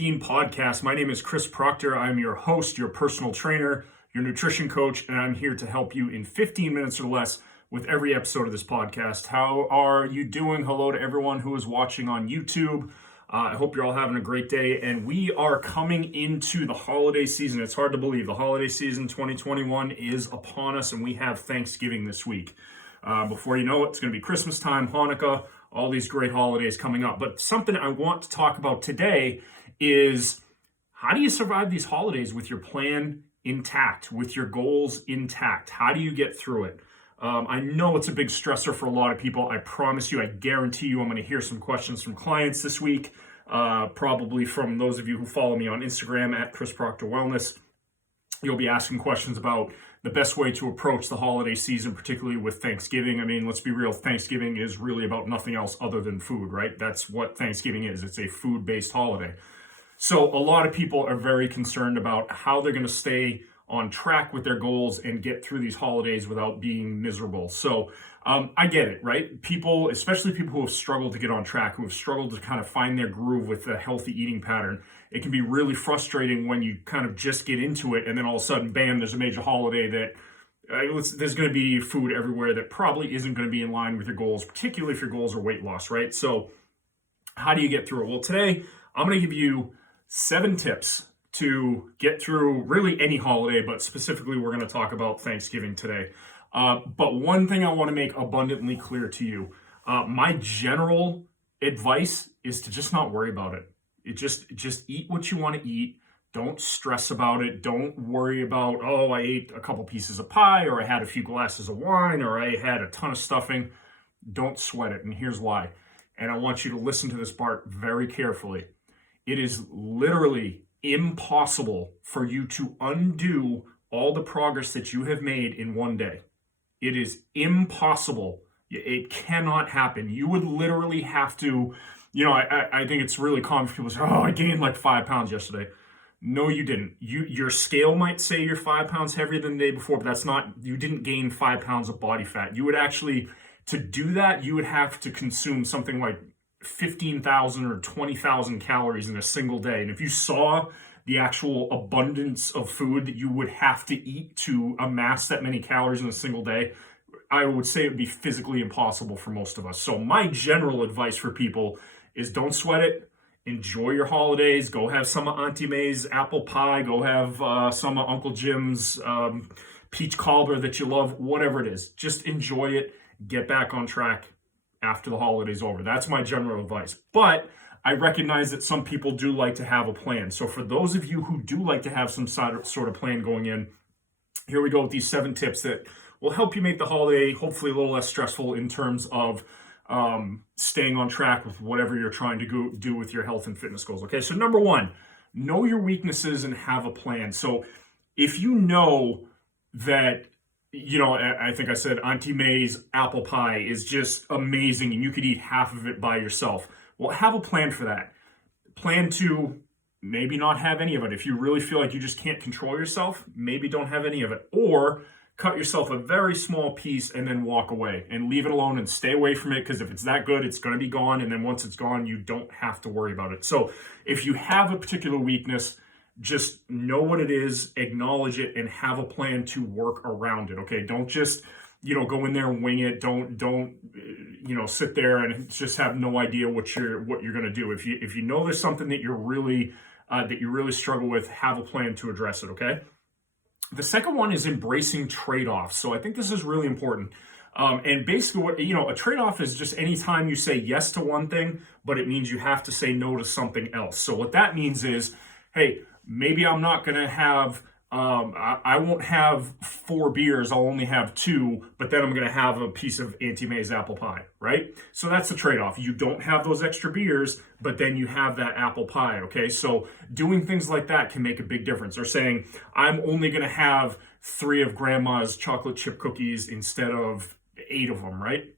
15 podcast. My name is Chris Proctor. I'm your host, your personal trainer, your nutrition coach, and I'm here to help you in 15 minutes or less with every episode of this podcast. How are you doing? Hello to everyone who is watching on YouTube. I hope you're all having a great day, and we are coming into the holiday season. It's hard to believe. The holiday season 2021 is upon us, and we have Thanksgiving this week. Before you know it, it's going to be Christmas time, Hanukkah, all these great holidays coming up. But something I want to talk about today is how do you survive these holidays with your plan intact, with your goals intact? How do you get through it? I know it's a big stressor for a lot of people. I promise you, I guarantee you I'm going to hear some questions from clients this week, probably from those of you who follow me on Instagram at Chris Proctor Wellness. You'll be asking questions about the best way to approach the holiday season, particularly with Thanksgiving. I mean, let's be real, Thanksgiving is really about nothing else other than food, right? That's what Thanksgiving is. It's a food-based holiday. So a lot of people are very concerned about how they're going to stay on track with their goals and get through these holidays without being miserable. So I get it, right? People, especially people who have struggled to get on track, who have struggled to kind of find their groove with a healthy eating pattern, it can be really frustrating when you kind of just get into it and then all of a sudden, bam, there's a major holiday that there's going to be food everywhere that probably isn't going to be in line with your goals, particularly if your goals are weight loss, right? So how do you get through it? Well, today I'm going to give you 7 tips to get through really any holiday, but specifically we're going to talk about Thanksgiving today. But one thing I want to make abundantly clear to you, my general advice is to just not worry about it. Just eat what you want to eat. Don't stress about it. Don't worry about, oh, I ate a couple pieces of pie, or I had a few glasses of wine, or I had a ton of stuffing. Don't sweat it. And here's why. And I want you to listen to this part very carefully. It is literally impossible for you to undo all the progress that you have made in one day. It is impossible. It cannot happen. You would literally have to, I think it's really common for people to say, oh, I gained like 5 pounds yesterday. No, you didn't. Your scale might say you're 5 pounds heavier than the day before, but that's not, you didn't gain 5 pounds of body fat. You would actually, to do that, you would have to consume something like 15,000 or 20,000 calories in a single day. And if you saw the actual abundance of food that you would have to eat to amass that many calories in a single day, I would say it would be physically impossible for most of us. So my general advice for people is don't sweat it. Enjoy your holidays. Go have some of Auntie May's apple pie. Go have some of Uncle Jim's peach cobbler that you love, whatever it is. Just enjoy it. Get back on track after the holiday's over. That's my general advice. But I recognize that some people do like to have a plan. So for those of you who do like to have some sort of plan going in, here we go with these 7 tips that will help you make the holiday hopefully a little less stressful in terms of staying on track with whatever you're trying to do with your health and fitness goals. Okay, so number 1, know your weaknesses and have a plan. So if you know that, I think I said Auntie May's apple pie is just amazing and you could eat half of it by yourself. Well, have a plan for that. Plan to maybe not have any of it. If you really feel like you just can't control yourself, maybe don't have any of it. Or cut yourself a very small piece and then walk away and leave it alone and stay away from it, because if it's that good, it's going to be gone. And then once it's gone, you don't have to worry about it. So if you have a particular weakness, just know what it is, acknowledge it, and have a plan to work around it. Okay, don't just go in there and wing it. Don't sit there and just have no idea what you're going to do. If you know there's something that you really struggle with, have a plan to address it. Okay. The second one is embracing trade-offs. So I think this is really important. And basically what, a trade-off is just any time you say yes to one thing, but it means you have to say no to something else. So what that means is, hey, maybe I'm not going to have, I won't have 4 beers. I'll only have 2, but then I'm going to have a piece of Auntie May's apple pie, right? So that's the trade-off. You don't have those extra beers, but then you have that apple pie, okay? So doing things like that can make a big difference. Or saying, I'm only going to have 3 of Grandma's chocolate chip cookies instead of 8 of them, right?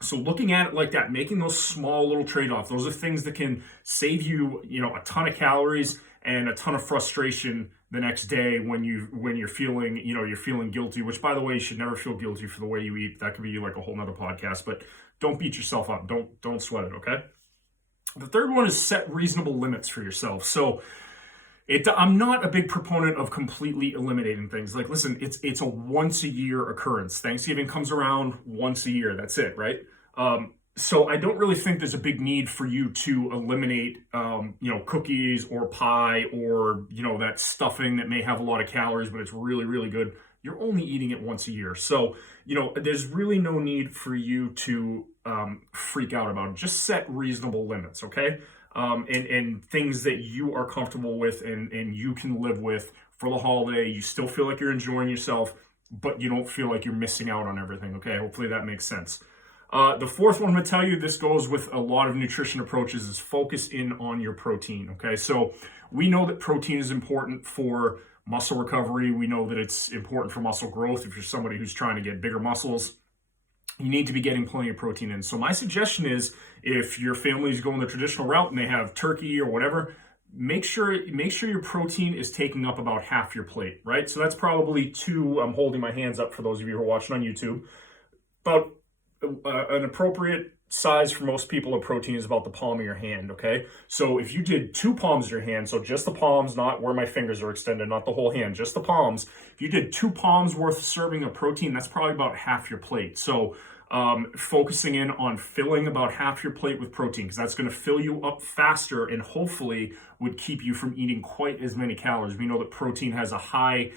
So looking at it like that, making those small little trade-offs, those are things that can save you, a ton of calories and a ton of frustration the next day when you're feeling, you're feeling guilty, which, by the way, you should never feel guilty for the way you eat. That could be like a whole nother podcast, but don't beat yourself up. Don't sweat it. Okay. The third one is set reasonable limits for yourself. So I'm not a big proponent of completely eliminating things. Like, listen, it's a once a year occurrence. Thanksgiving comes around once a year. That's it, right? So I don't really think there's a big need for you to eliminate, cookies or pie or, that stuffing that may have a lot of calories, but it's really, really good. You're only eating it once a year. So, there's really no need for you to freak out about it. Just set reasonable limits, okay? And things that you are comfortable with and you can live with for the holiday. You still feel like you're enjoying yourself, but you don't feel like you're missing out on everything, okay? Hopefully that makes sense. The fourth one I'm going to tell you, this goes with a lot of nutrition approaches, is focus in on your protein, okay? So we know that protein is important for muscle recovery. We know that it's important for muscle growth. If you're somebody who's trying to get bigger muscles, you need to be getting plenty of protein in. So my suggestion is, if your family is going the traditional route and they have turkey or whatever, make sure your protein is taking up about half your plate, right? So that's probably two. I'm holding my hands up for those of you who are watching on YouTube. About an appropriate size for most people of protein is about the palm of your hand, okay? So if you did 2 palms of your hand, so just the palms, not where my fingers are extended, not the whole hand, just the palms. If you did 2 palms worth of serving of protein, that's probably about half your plate. So focusing in on filling about half your plate with protein, because that's going to fill you up faster and hopefully would keep you from eating quite as many calories. We know that protein has a high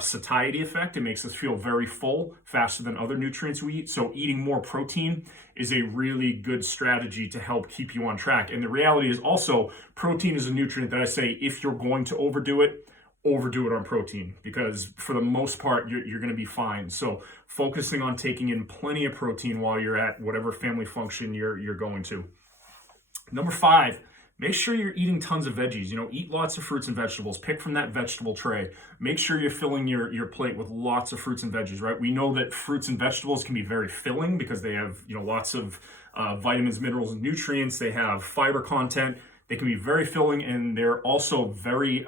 satiety effect. It makes us feel very full faster than other nutrients we eat. So eating more protein is a really good strategy to help keep you on track. And the reality is also, protein is a nutrient that I say, if you're going to overdo it on protein, because for the most part, you're going to be fine. So focusing on taking in plenty of protein while you're at whatever family function you're going to. Number 5, make sure you're eating tons of veggies. Eat lots of fruits and vegetables. Pick from that vegetable tray. Make sure you're filling your plate with lots of fruits and veggies, right? We know that fruits and vegetables can be very filling because they have, lots of vitamins, minerals, and nutrients. They have fiber content. They can be very filling, and they're also very,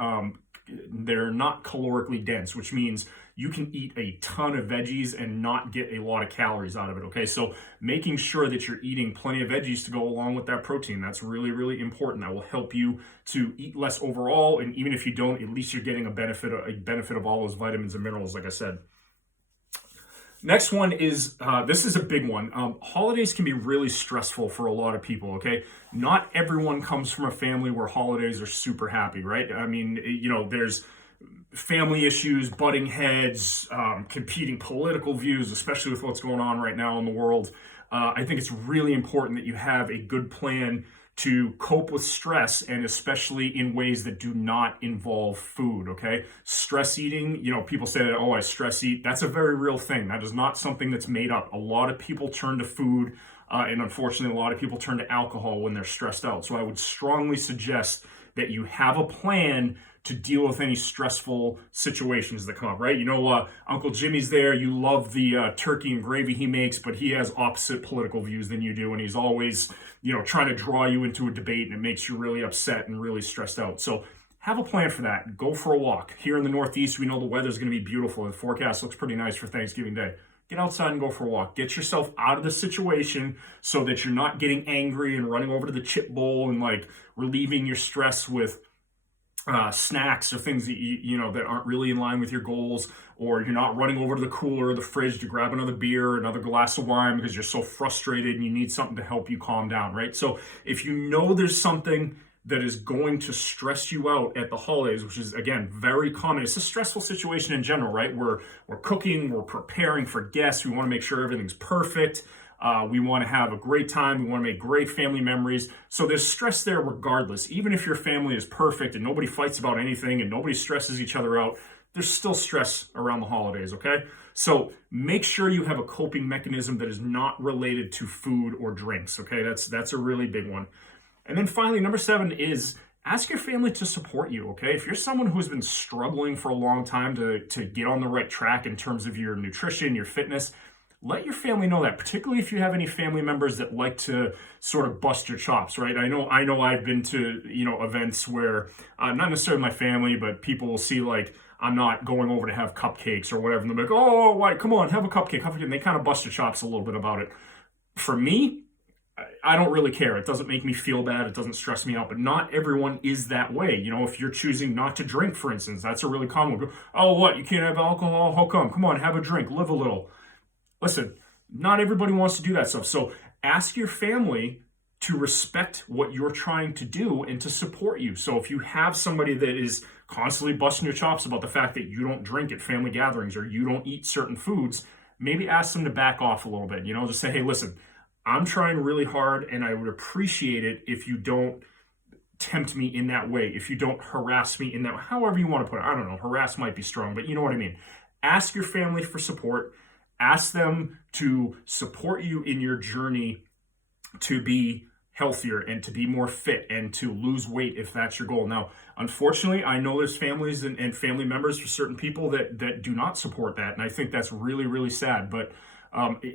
they're not calorically dense, which means you can eat a ton of veggies and not get a lot of calories out of it, okay? So making sure that you're eating plenty of veggies to go along with that protein, that's really, really important. That will help you to eat less overall, and even if you don't, at least you're getting a benefit of all those vitamins and minerals, like I said. Next one is, this is a big one. Holidays can be really stressful for a lot of people, okay? Not everyone comes from a family where holidays are super happy, right? I mean, there's family issues, butting heads, competing political views, especially with what's going on right now in the world. I think it's really important that you have a good plan to cope with stress, and especially in ways that do not involve food, okay? Stress eating, people say that, I stress eat. That's a very real thing. That is not something that's made up. A lot of people turn to food, and unfortunately, a lot of people turn to alcohol when they're stressed out. So I would strongly suggest that you have a plan to deal with any stressful situations that come up, right? Uncle Jimmy's there. You love the turkey and gravy he makes, but he has opposite political views than you do, and he's always, trying to draw you into a debate, and it makes you really upset and really stressed out. So have a plan for that. Go for a walk. Here in the Northeast, we know the weather's going to be beautiful. The forecast looks pretty nice for Thanksgiving Day. Get outside and go for a walk. Get yourself out of the situation so that you're not getting angry and running over to the chip bowl and relieving your stress with snacks or things that that aren't really in line with your goals, or you're not running over to the cooler or the fridge to grab another beer, another glass of wine because you're so frustrated and you need something to help you calm down, right? So if you know there's something that is going to stress you out at the holidays, which is, again, very common. It's a stressful situation in general, right? We're cooking, we're preparing for guests. We want to make sure everything's perfect. We want to have a great time. We want to make great family memories. So there's stress there regardless. Even if your family is perfect and nobody fights about anything and nobody stresses each other out, there's still stress around the holidays, okay? So make sure you have a coping mechanism that is not related to food or drinks, okay? That's a really big one. And then finally, number 7 is ask your family to support you, okay? If you're someone who's been struggling for a long time to get on the right track in terms of your nutrition, your fitness, let your family know that, particularly if you have any family members that like to sort of bust your chops, right? I know I've been to, events where, not necessarily my family, but people will see I'm not going over to have cupcakes or whatever. And they're like, oh, why? Come on, have a cupcake. And they kind of bust your chops a little bit about it. For me, I don't really care. It doesn't make me feel bad. It doesn't stress me out. But not everyone is that way. You know, if you're choosing not to drink, for instance, that's a really common one. Oh, what? You can't have alcohol? How come? Come on, have a drink. Live a little. Listen, not everybody wants to do that stuff. So ask your family to respect what you're trying to do and to support you. So if you have somebody that is constantly busting your chops about the fact that you don't drink at family gatherings or you don't eat certain foods, maybe ask them to back off a little bit. You know, just say, hey, listen, I'm trying really hard and I would appreciate it if you don't tempt me in that way, if you don't harass me in that, however you want to put it. I don't know, harass might be strong, but you know what I mean. Ask your family for support. Ask them to support you in your journey to be healthier and to be more fit and to lose weight if that's your goal. Now, unfortunately, I know there's families and family members for certain people that do not support that. And I think that's really, really sad. But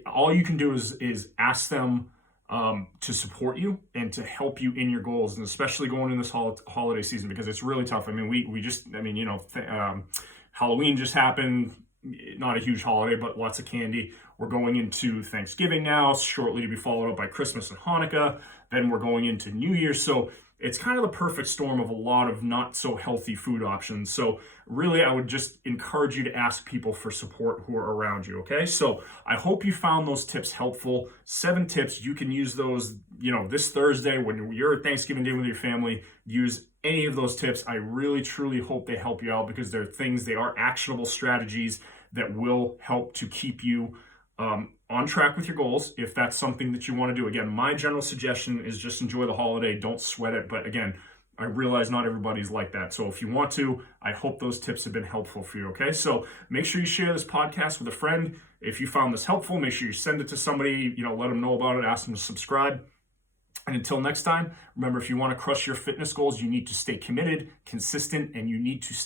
all you can do is ask them to support you and to help you in your goals, and especially going in this holiday season, because it's really tough. I mean, we just, I mean, you know, Halloween just happened. Not a huge holiday, but lots of candy. We're going into Thanksgiving now, shortly to be followed up by Christmas and Hanukkah. Then we're going into New Year's. So it's kind of the perfect storm of a lot of not so healthy food options. So really, I would just encourage you to ask people for support who are around you, okay? So I hope you found those tips helpful. 7 tips. You can use those, you know, this Thursday when you're at Thanksgiving Day with your family. Use any of those tips. I really, truly hope they help you out, because they're things, they are actionable strategies that will help to keep you on track with your goals, if that's something that you want to do. Again, my general suggestion is just enjoy the holiday. Don't sweat it. But again, I realize not everybody's like that. So if you want to, I hope those tips have been helpful for you, okay? So make sure you share this podcast with a friend. If you found this helpful, make sure you send it to somebody, you know, let them know about it, ask them to subscribe. And until next time, remember, if you want to crush your fitness goals, you need to stay committed, consistent, and you need to